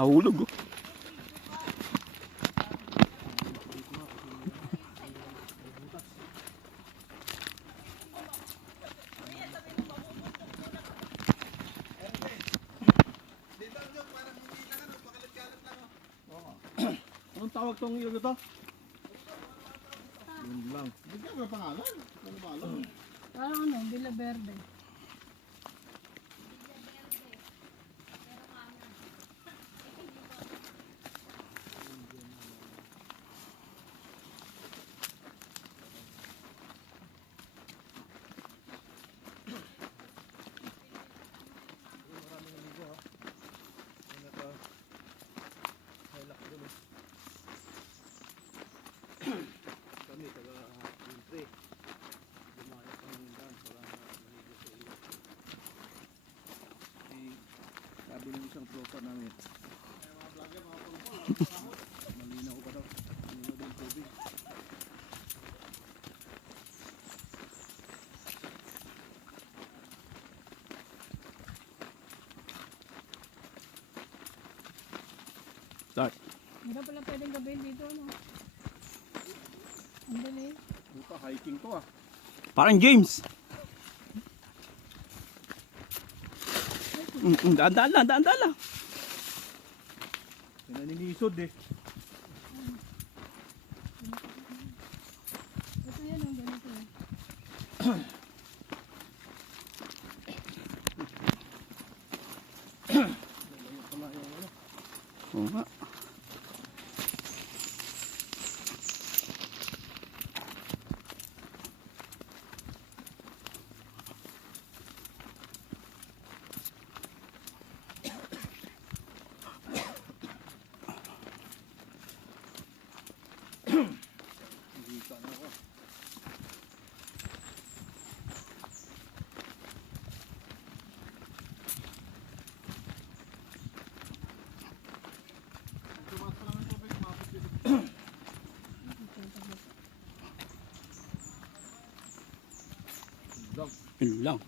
Nahulog oh. Anong tawag tong iyo to? Yun lang. Bigyan mo pangalan. Ano ba alam? Parang ano, Villa Verde. Kami taga Wintre. Dumayo kami doon para maligo sa iyo. Sabi ng isang tropa namin. Mga vlogger, mga pulpul. Malinaw pa daw. Malinaw din tubig. Start. Hindi na pala pwedeng gabihin dito, ano? Ang dali. Buka, hiking to ah. Parang James. Daan-daan lang. Nanininisod eh. Ito yan, ang ganito eh. Oo nga. Hindi na ako. Tumaas pa lang ang tubig, umabot dito. Yun lang.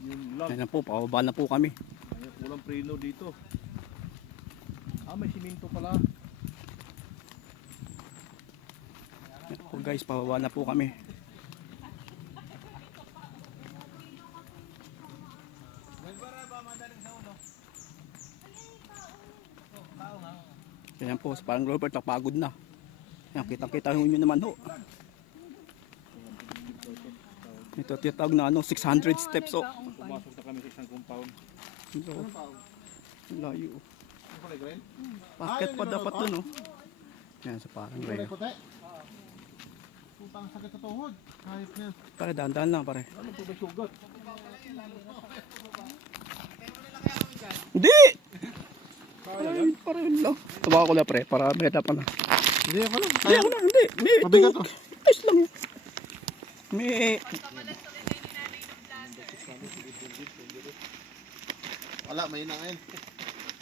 Yun lang. Ayan na po, pababa na po kami. Ayun, kulang preno dito. Ah, may siminto pala. Ayan po guys, pababa na po kami. Ayan po, parang Robert napagod na. Ayan, kitang-kita nyo naman ho. Ito tiyatawag na ano, 600 steps oh. Pumasok na kami sa isang compound. Ito, layo. Ano pala, Gren? Bakit pa dapat dun oh. Ayan, sa parang Ano rayo. puti? Putang sakit sa tuhod. Hayop niya. Pare, dahan-dahan lang pare. Ano po ba sugat? Hindi! Ay, pare lang. Tawa ko lang pre, para may pa na. Hindi ako lang. Hindi ako lang, hindi. May Mabigat ito. to. Ayos lang yun. May... Wala, may na ngayon.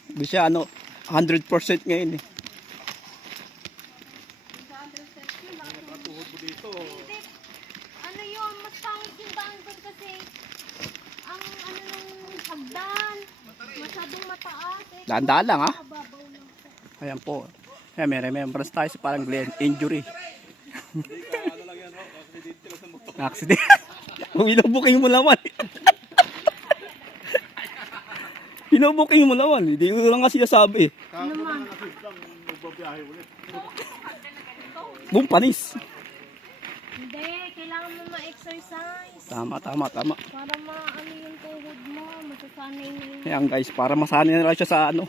Di siya ano, 100% ngayon eh. Tuhod mo dito. Ano yun, mas pangit yung bangkod kasi ang ano ng hagdan, masyadong mataas eh. Dahan-dahan lang ha. Mababaw lang po. Ayan po. Ayan, may remembrance tayo sa parang Glenn. Injury. Ano lang yan, accident lang sa motor. Accident. Binubuking mo naman. Binubuking mo naman. Hindi ko lang kasi nasabi. Ano man? Lang, magbabiyahe ulit. Boom, panis. Hindi, kailangan mo ma-exercise Tama. para maano yung tuhod mo, masasanay na yung... Ayan guys, para masanay na lang siya sa ano.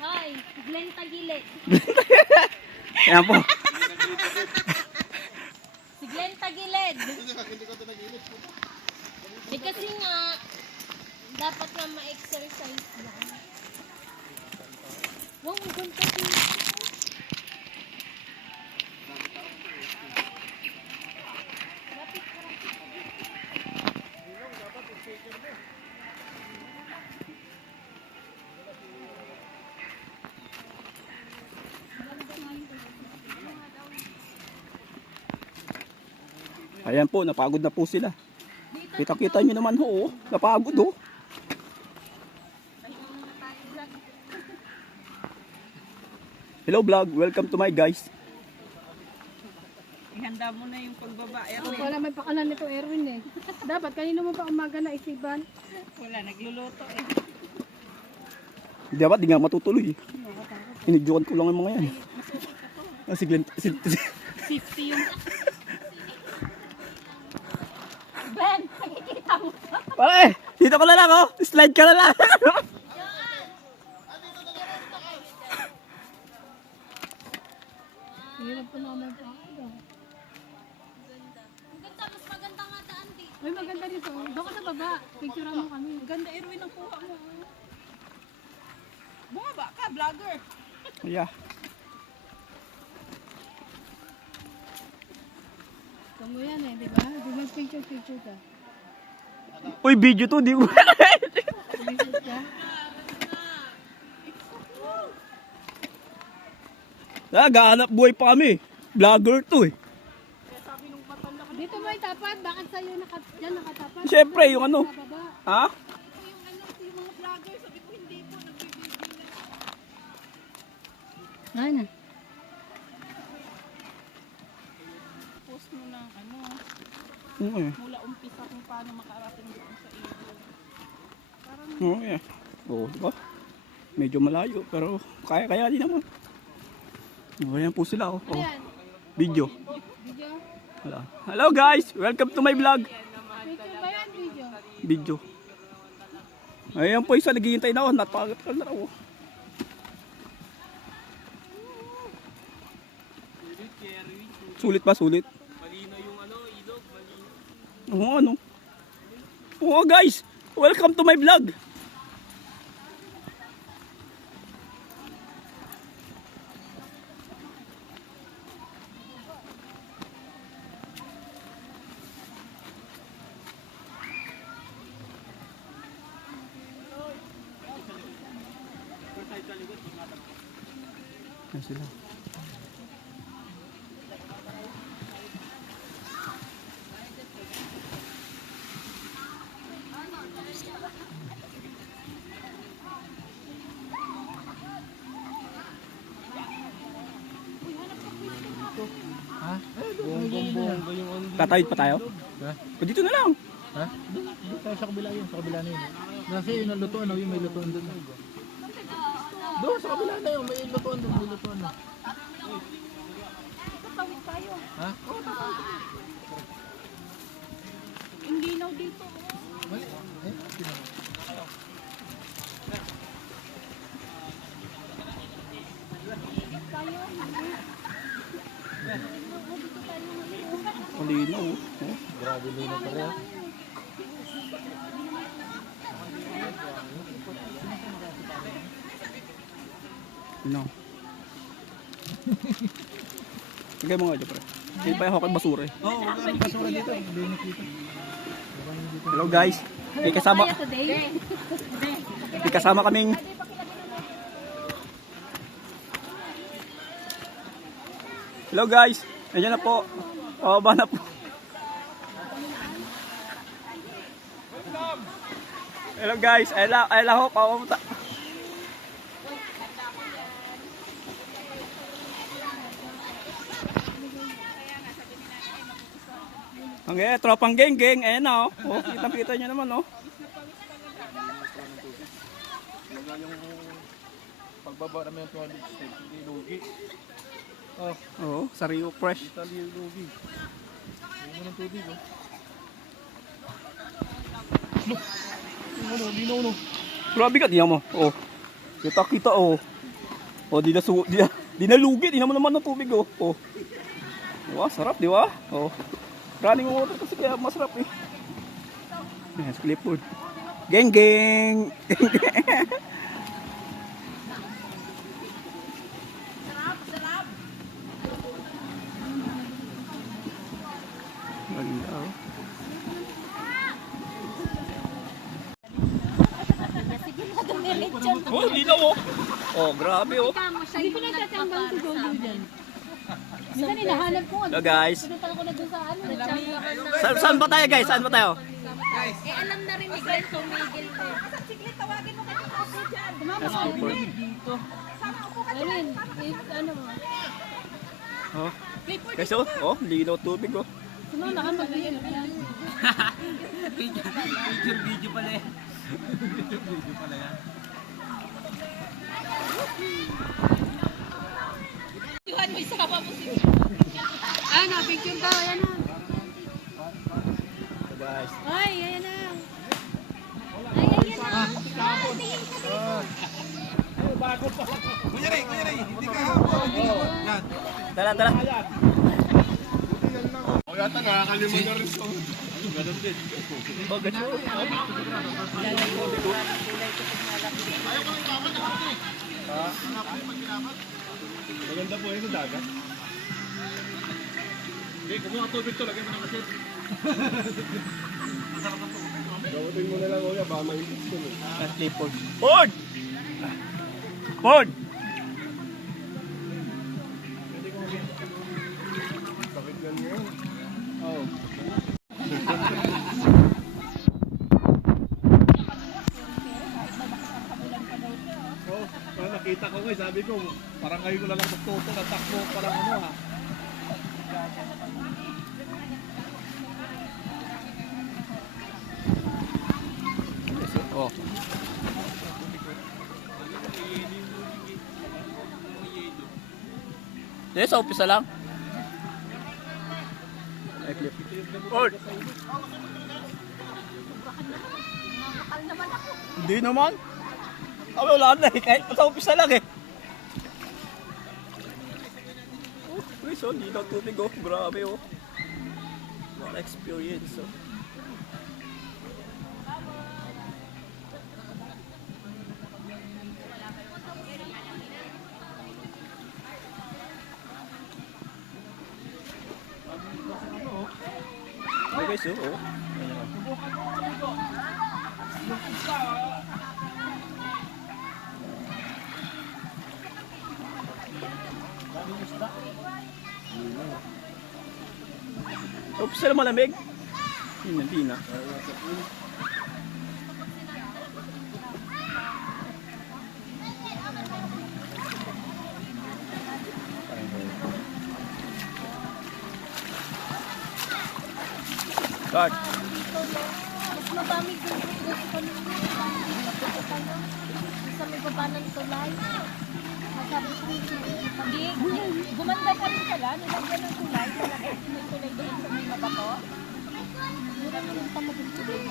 Hoy, Glenn Tagilid. Ayan po. Si Glenn Tagilid. Eh kasi nga, dapat nga ma-exercise lang. Wow, ang ganda dito. Ayan po, napagod na po sila. Di Kita-kita nyo naman ho, oh. Napagod oh. Hello vlog, welcome to my guys. Ihanda mo na yung pagbaba. Ako wala may pakanan nito Erwin eh. Dapat kanino mo pa umaga na isipan. Wala, nagluluto eh. Dapat di nga matutuloy. Inidyokan ko lang yung mga yan. Ah, sige. Safety yung... Ben, nakikita mo. Pare, dito ko na lang oh. Slide ka na lang. Hirap pa naman pa ako. Maganda, mas maganda nga daan dito. Uy, maganda dito. Doon ka sa baba. Picture mo kami. Ganda, Erwin, ang kuha mo. Bumaba ka, vlogger. Yeah. Kamu yan eh, di ba? Di ba picture ka? Uy, video to, di ko. Picture ka? Nagahanap buhay pa kami. Vlogger to eh. Dito mo tapat. Bakit sa'yo dyan nakatapat? Siyempre, yung ano. Sa baba. Ha? Yung mga vlogger, sabi ko hindi po, nagbibigil lang. Ano? Post mo ng ano, Oo eh. mula umpisa kung paano makarating doon sa iyo. Oo eh. Oo, diba? Medyo malayo, pero kaya din naman. Oh, ayan po sila oh. Oh, Ayan. video. Video? Wala. Hello guys, welcome to my vlog. Picture ba yan? Video? Video. Ayan po isa naghihintay na ako, napakagal na raw. Oh. Sulit ba? Sulit? Malino yung ano, ilog, malino. Oo, ano? Oo guys, welcome to my vlog. Ayan sila. Tatawid pa tayo? Ha? O dito na lang. Ha? Doon tayo sa kabila yun, sa kabila na yun. Kasi yun ang lutuan, yung may lutuan doon. Doon sa kabila na yun, may lutuan doon, may lutuan na. Tatawid tayo. Ha? Yung linaw dito. Malino oh. Oh. Grabe lino pa rin. No. Sige mo nga dyan pre. Hindi pa yung hawak basura eh. Oo, ang basura dito, linis dito. Hello guys. May kasama kaming Hello guys. Nandiyan na po. Pababa na po. Hello guys. I love papapunta. Okay, tropang geng-geng. Ayan na oh. Oh, kita-kita nyo naman oh. Pagbaba namin yung 200 steps, hindi lugi. Oh, Oo, sariwa fresh. Italy yung lugi. Hindi mo ng tubig, oh. Linaw, no. Grabe ka, tingnan mo. Oh. Kita-kita oh. Oh, di na lugi, tingnan mo naman ng tubig oh. Oh. Diba, sarap, di ba? Oh. Running water kasi kaya masarap eh. Yes, clipboard. Geng geng. Ganda oh. Oh, linaw oh. Oh, grabe oh. Hindi ko nagtatambang si Gogo dyan. Minsan hinahanap ko. Hello guys. Pinunta ko na dun sa ano. Nagtsamba ka na. Saan ba tayo guys? Saan ba tayo? Eh, alam na rin ni Glenn, tumigil na. That's Clifford. Ayun, ano mo? Oh. Guys, oh, linaw tubig, oh. Sino nakapag-ayun yan? Video pala yan. Video pala yan. Ah, na-picture ka. Ayan na. So guys, Ay, ayan na. Ay, ayan na. Ah, tingin ka dito. tara, tara. O yata nakakalimutan na rin ito. Ganun din. Oh, guys, oh. Maganda po yun sa dagat. Okay, kumuha tubig to. Lagyan mo ng kasit. Gawatin mo na lang kuya, baka mahitis ko eh. That's Clifford. Ford! Ford! Sakit yan ngayon. Oh. Oh, nakita ko nga, sabi ko, parang ngayon ko na lang magtuto, natakbo, parang ano ha. Oh. Yes, sa umpisa lang. Ay, clip. Ford! Hindi naman. Ah, wala na eh. Kahit sa umpisa lang eh. Oh, guys, oh, hindi daw tubig oh. Grabe oh. What experience oh. Okay guys, oh. Ayan, oh. Oops, sila malamig. Hindi na. God. Mas madami kung gusto ko nung gusto kayo. Sa may baba ng tulay. Masabi ko hindi. Gumanda ka rin pala. Nilagyan ng tulay. May tulay doon sa may mabato. Mura mo yung tamagin tulay.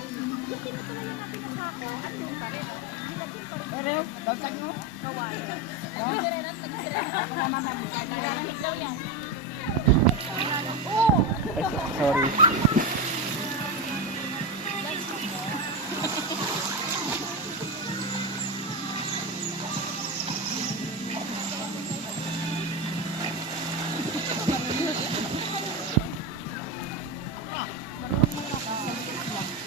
Yung tinutulayan natin ng sako, andun pa rin. Nilagyan pa rin. Pero, dasag mo? Kawain. Nagsirenas. Mamamami. Nagsirenas daw yan. Oh! Sorry.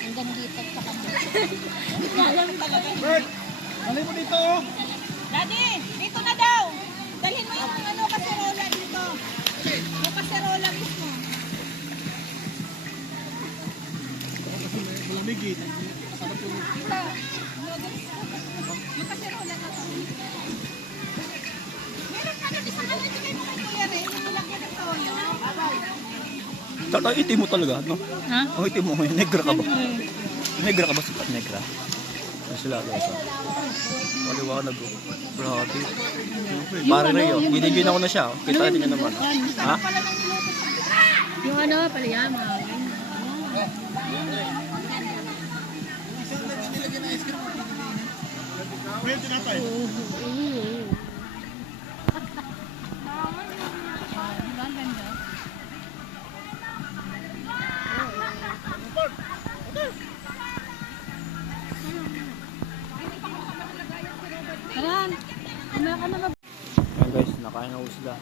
Hanggang dito sa kanila. Bert! Dali mo dito! Daddy, dito na daw. Dalhin mo yung ano, kaserola dito. Yung kaserola mismo. Malamig eh. Dito. Yung kaserola na to. Meron ka na di sa kanila. Bigay mo kay Kuya Ray. Yung nilagyan ng toyo. Tata, itim mo talaga, no? Ha? Ang itim mo, negra ka ba? Negra ka ba sa negra? Ano sila guys? Maliwanag oh. Grabe. Pare Ray oh. Binigyan ako na siya oh. Kita niyo naman. Oh. Ha? Yung ano, paliyama. Kuya, tinapay. Ayan. Ano ka na Ayan guys, nakain na sila.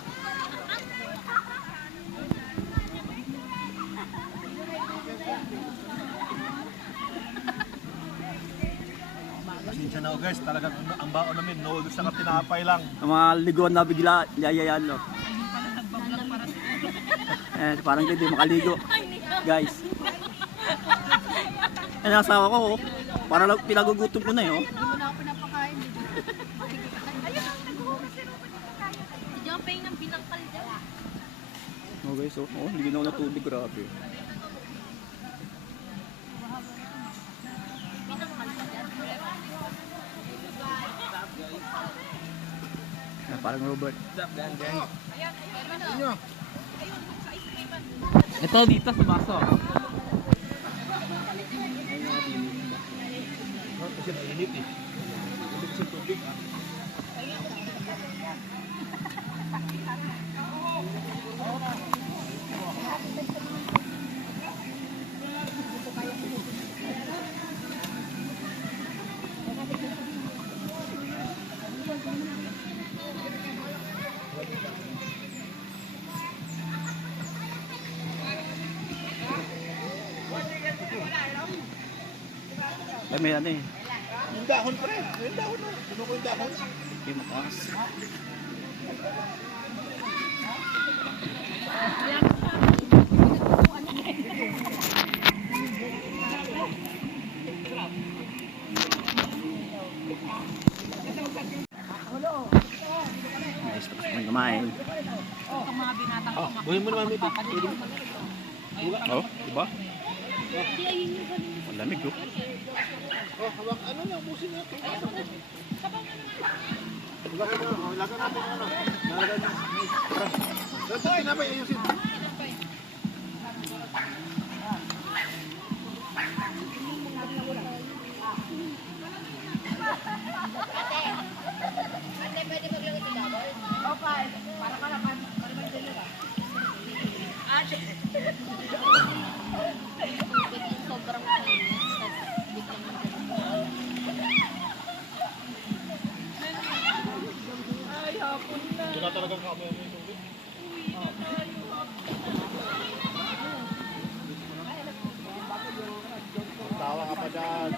Pasensya na ako guys, talagang ang baon namin, noodles na tinapay lang. Ang mga liguan na bigla, yayayan no. Eh, parang hindi makaligo. Guys. Ang asawa ko, oh. Para lang pinagugutom ko na eh, oh. Hindi mo na ako pinapakain. Jumping ng binangkal dyan. Oh guys, oh, oh hindi na ako na tubig, grabe. Ah, parang Robert. Ito dito sa baso. Kasi mainit eh. Hindi kasi tubig ah. Ay, may ano eh. Yung dahon pa rin. Yung dahon oh. Puno ko yung dahon. Yung mataas. Guys, tapos kami kumain. Buhay mo naman ito. Oh, diba? Ang lamig, oh. Oh, hawak ano lang, busin natin. Ilagay mo, oh, ilagay natin ano. Nalagay na. Dito, inabay, ayusin. Sobrang mainit. Tapos biglang Wala talagang kami yung tubig. Tawa ka pa dyan.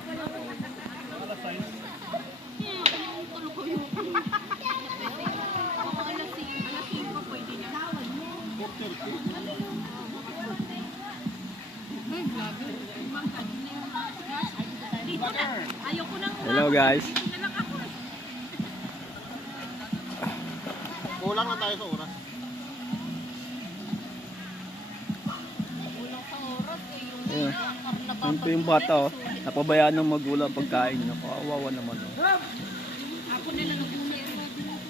ayoko nang Hello guys. Kulang na tayo sa oras. ulang sa oras eh. Yung Ayun. karnabapan Yan po yung bata, oh. Napabayaan ng magulang pagkain. Nakakawawa naman, oh. Ako na lang nag-sir.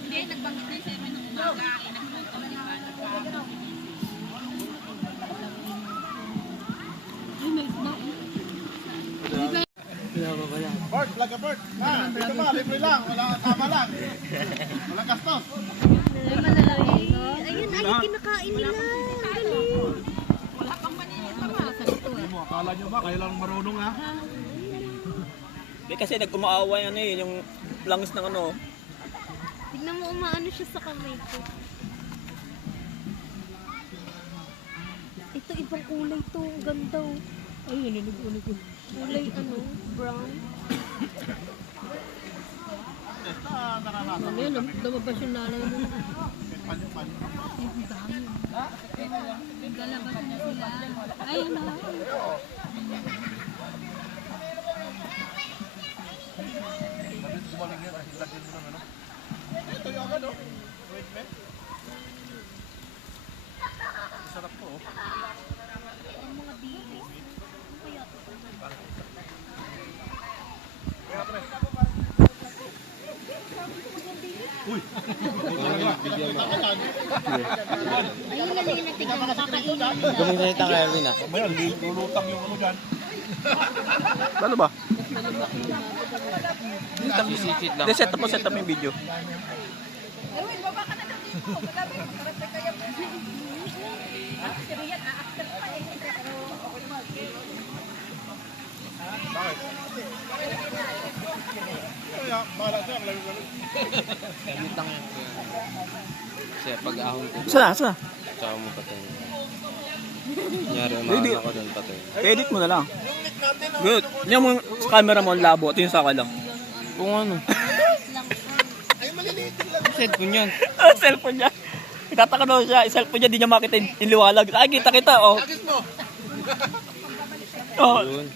Hindi, nagbanggit na yung sir ng umaga. Eh, nagpunta di ba? Bert, laga Bert. Ah, dito ba, libre lang. Wala tama lang. Wala gastos. Ayun, ay, kinakain nila. Wala kang manilita ba? Sa ito Hindi mo, akala nyo ba, kayo lang marunong ha? Hindi kasi nag-umaaway ano eh, yung langis ng ano. Tignan mo, umaano siya sa kamay ko. Ito, ibang kulay to. Ang ganda, oh. Ay, naninig ko. Kulay, ano, brown. Testa, naranasan. Ano yan? Lumabas yung nanay mo. Pan. Galabas na sila. Ayun na. Ito yung agad oh. Wait, man. Sarap po oh. Uy! Ayun na lang natin yung nakakain. Gumisita ka, Erwin ah. Mamaya, lulutang yung ano dyan. Ano ba? Sisikit lang. Hindi, set up yung video. Erwin, baba ka na lang dito. Grabe, magkarapay kayo. After yan, after pa eh. Bakit? Kaya, bahala siya, ang lamig-lamig. Edit lang yan. Kasi pag-ahon ko, Saan? tsaka mo patay. Kunyari, Hindi. umahan ako doon patay. Edit mo na lang. Good. Yung mo sa camera mo, ang labo. Ito yung saka lang. Kung ano. Cellphone yan. Cellphone niya. Itataka daw siya. Yung cellphone niya, di niya makita yung liwalag. Ay, kita, oh. Agis mo! Oh. Yun.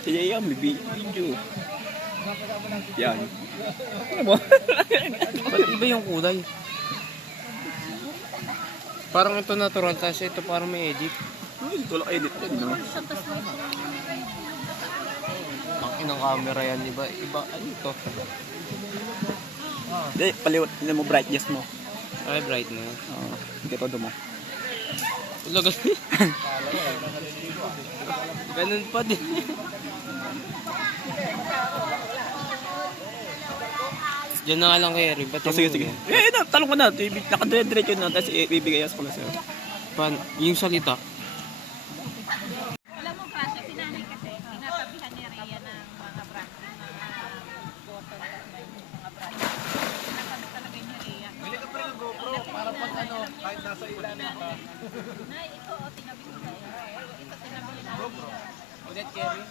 Kaya yan, may video. Yan. Ano mo? Ba't iba yung kulay? Parang ito natural, tapos ito parang may edit. Ay, ito lang edit din, no? Ang inang camera yan, iba, ano ito? Hindi, paliwat na mo brightness mo. Ay, bright na yan. Oo, hindi todo mo. Ulagas. Ganun pa din. Diyan na nga lang kay Eric. Ba't Oh, sige, sige. Talong ko na. Nakadire-diretso na, tapos ibibigay ko na sa'yo. Paano? Yung salita. Alam mo, Fasha, si nanay kasi, pinatabihan ni Rhea ng mga branding, mga bottle, mga branding. Pinatabi talaga ni Rhea. Bili ka pa rin ng GoPro, para pag ano, kahit nasa ilalim ka. Nay, ito, tinabi ko sa'yo. Ito, tinabi ni GoPro. Ulit, Kerry.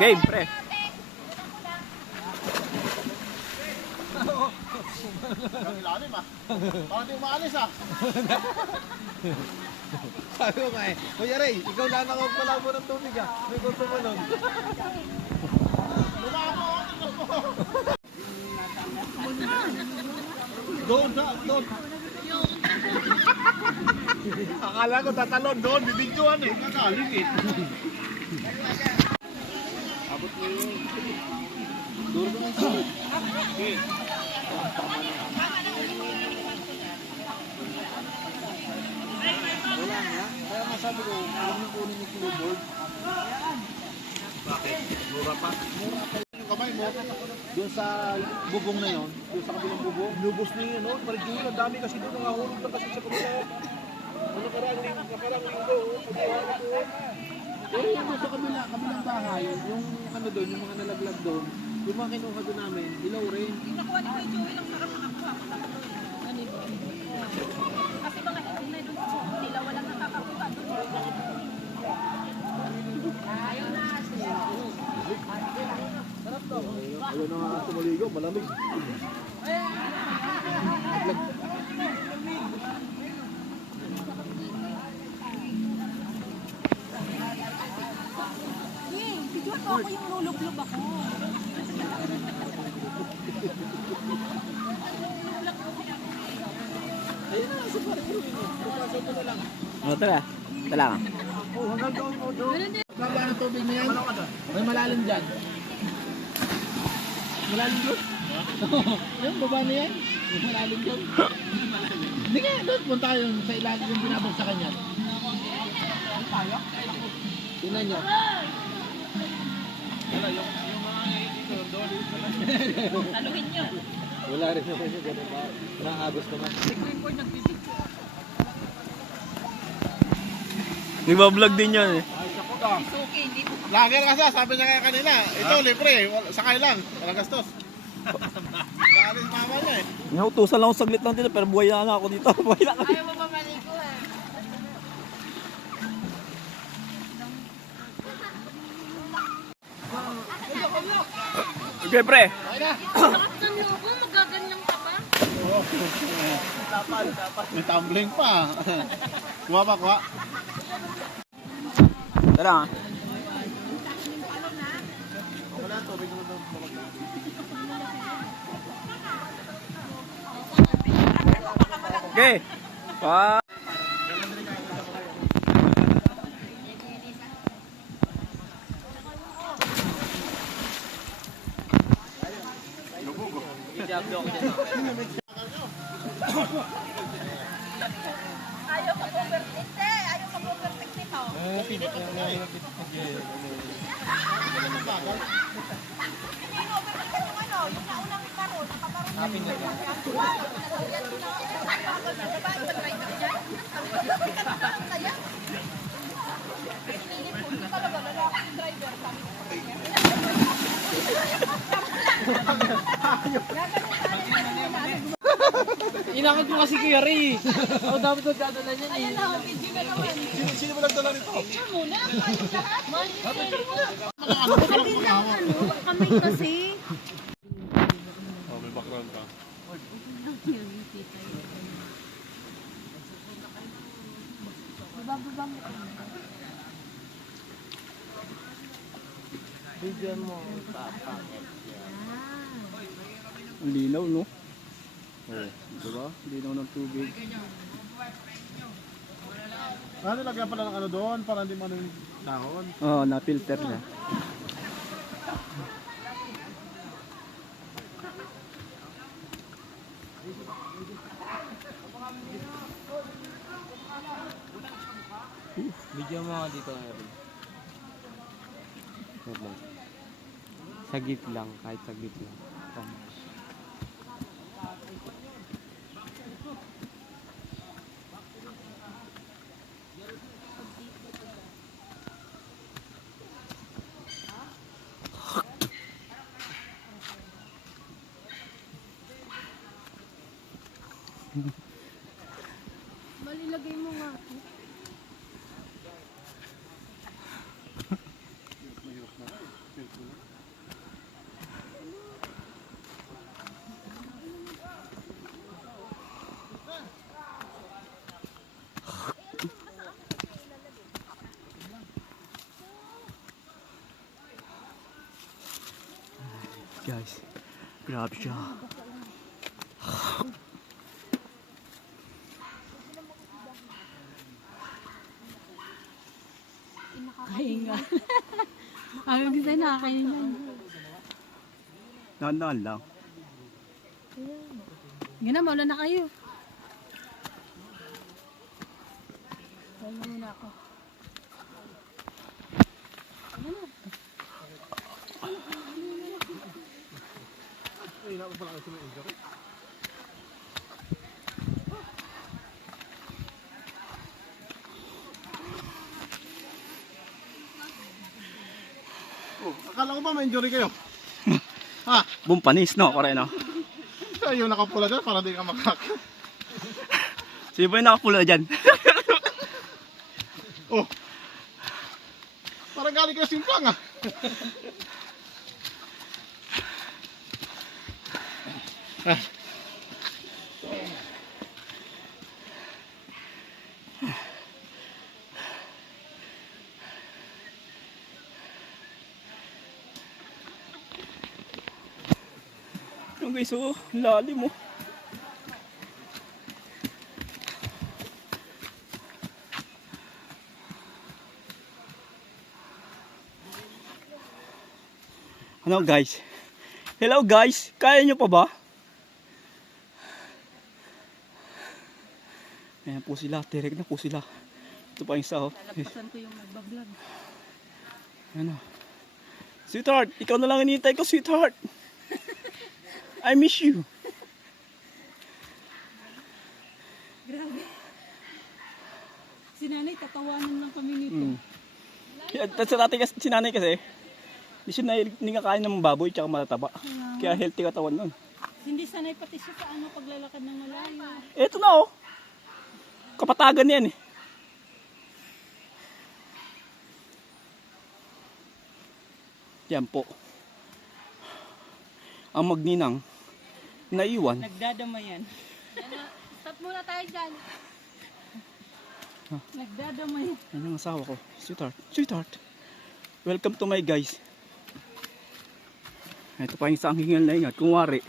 Game, pre. Ilalim ah. Parang di umaalis ah. Sabi ko nga eh, Kuya Ray, ikaw lang ang magpalabo ng tubig ah. May gusto mo nun. Doon sa, doon. Akala ko tatalon doon, bibidyoan eh. Nakaling eh. Abot mo yun. Duro ko ng sunod. Okay. Wala nga. Kaya nga sabi ko, alam mo kunin yung keyboard. Bakit? Mura pa? Yung kamay mo, doon sa bubong na yon, doon sa kabilang bubong, lubos na yun, no? Marigil, ang dami kasi doon, nangahulog na kasi sa kabila. Nakarang linggo, Pero yung sa kabilang bahay, yung ano doon, yung mga nalaglag doon, yung mga kinuha doon namin, ilaw rin. Yung nakuha ni Kuya Joey, lang sarap nakakuha ko lang doon. Ano ba? Kasi mga hindi na doon, nila walang nakakakuha doon. Ayaw na siya. ayaw na nga tumaligo, malamig. Video ko ako yung lulublob ako. Ano, tara. Tala ka. Oh, hanggang doon, oh, doon. Baba ng tubig na yan. May malalim dyan. Malalim doon? Yung baba na yan. May malalim doon. Hindi nga, doon punta kayo sa ilalim yung binabagsakan yan. Tingnan nyo. Aluhin nyo. Wala rin naman yung ganun ba? Naagos naman. Nagbablog din yan eh. Suki, hindi to. Lager kasi, sabi niya kaya kanina. Ito, libre, sakay lang, walang gastos. Kaalis mama niya eh. Nautusan lang ako saglit lang dito, pero buhay na nga ako dito. Buhay na ako. Ayaw mo mamaligo eh. Okay, pre. Nakaksan mo ako, magaganyan ka ba? May tumbling pa. Kuha pa, kuha. Tara. Okay. Pa. Ayaw ka po perfect eh. Ayaw ka po perfect nito. Hindi yung overtake yung ano, yung naunang karo, nakabaro na. Happy na yan. Bagal na ba? Iba-driver dyan? Kaya? Pinili po. Hindi talaga, lalaki yung driver. Sabi ko. Gagaling tayo. Inakad mo kasi kay Ray. Ako dapat nagdadala niyan eh. Sino ba nagdala nito? Kami kasi. Oh, may background ka. Bigyan mo. Papakit. Ang linaw, no? Oh, diba? Linaw ng tubig. Ano, lagyan pala ng ano doon para hindi man yung dahon. Oh, na-filter na. Bigyan mo nga dito ng Ray. Wait lang. Sagit lang, kahit sagit lang. Malilagay mo nga. Guys, grabe siya. Kahinga. Ang gisa nakakahinga. Dahan-dahan lang. Gina, maula na kayo. Wala muna ako. Oh, akala ko ba may injury kayo? Ha? Bumpanis, no? Kore, no? Yung nakapula dyan para di ka makakit. Sino ba yung nakapula dyan? Oh. Parang galing kayo simplang ah. Yung guys, oh, lalim, oh. Ano guys? Hello guys, kaya nyo pa ba? Ayan po sila, direct na po sila. Ito pa yung isa, oh. Lalapasan ko yung nagbablog. Ano? Sweetheart, ikaw na lang hinihintay ko, sweetheart. I miss you. Grabe. Si nanay, tatawanan lang kami nito. Sa dati kasi, si nanay kasi, hindi siya hindi kakain ng baboy tsaka matataba. Kaya healthy katawan nun. Hindi sanay pati siya sa ano paglalakad ng malayo. Eto na, oh. Kapatagan yan, eh. Yan po. Ang magninang naiwan. Nagdadamayan. Stop muna tayo dyan. Nagdadamayan. Yan ang asawa ko. Sweetheart. Sweetheart. Welcome to my guys. Ito pa yung isang hingal na ingat. Kung wari.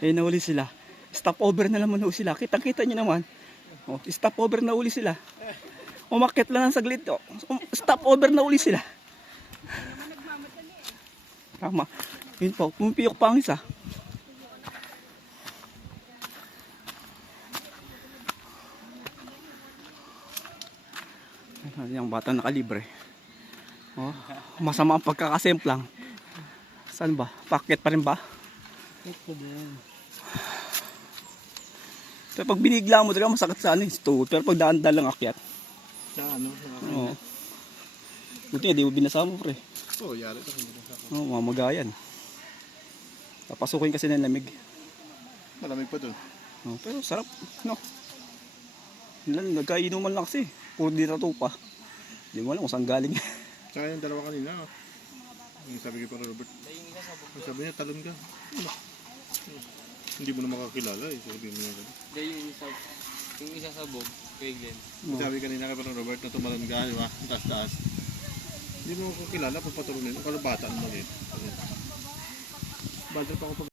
Eh, nahuli sila. Stop over na naman ho sila. Kitang-kita nyo naman. Oh, stop over na uli sila. Umakit lang ng saglit. Oh. Stop over na uli sila. Tama. Yun po. Pumipiyok pa ang isa. Yung bata nakalibre. Oh, masama ang pagkakasemplang. Saan ba? Paket pa rin ba? Ito din. Pero pag binigla mo talaga masakit sa ano yung tuhod. Pero pag daan-daan lang akyat. Sa ano? Oo. Buti nga, di mo binasa mo pre. Oo, yari ito. Hindi na sa Oo, mamagayan. Papasukin kasi ng lamig. Malamig pa dun. Oh, pero sarap, no? Nagkainuman lang kasi. Puro dito pa. Hindi mo alam kung saan galing. Tsaka yung dalawa kanina. Yung sabi ko pa Robert. Yung sabi niya, talon ka. Ano? Hindi mo na makakilala eh. Sabi mo na gano'n. Dahil yung isa sa Bob, kay Glenn. Yung sabi kanina kay parang Robert na tumalon ka, di ba? Taas-taas. Hindi mo makakilala pag patulonin. Ang kalabata ang maliit. Bad trip ako pag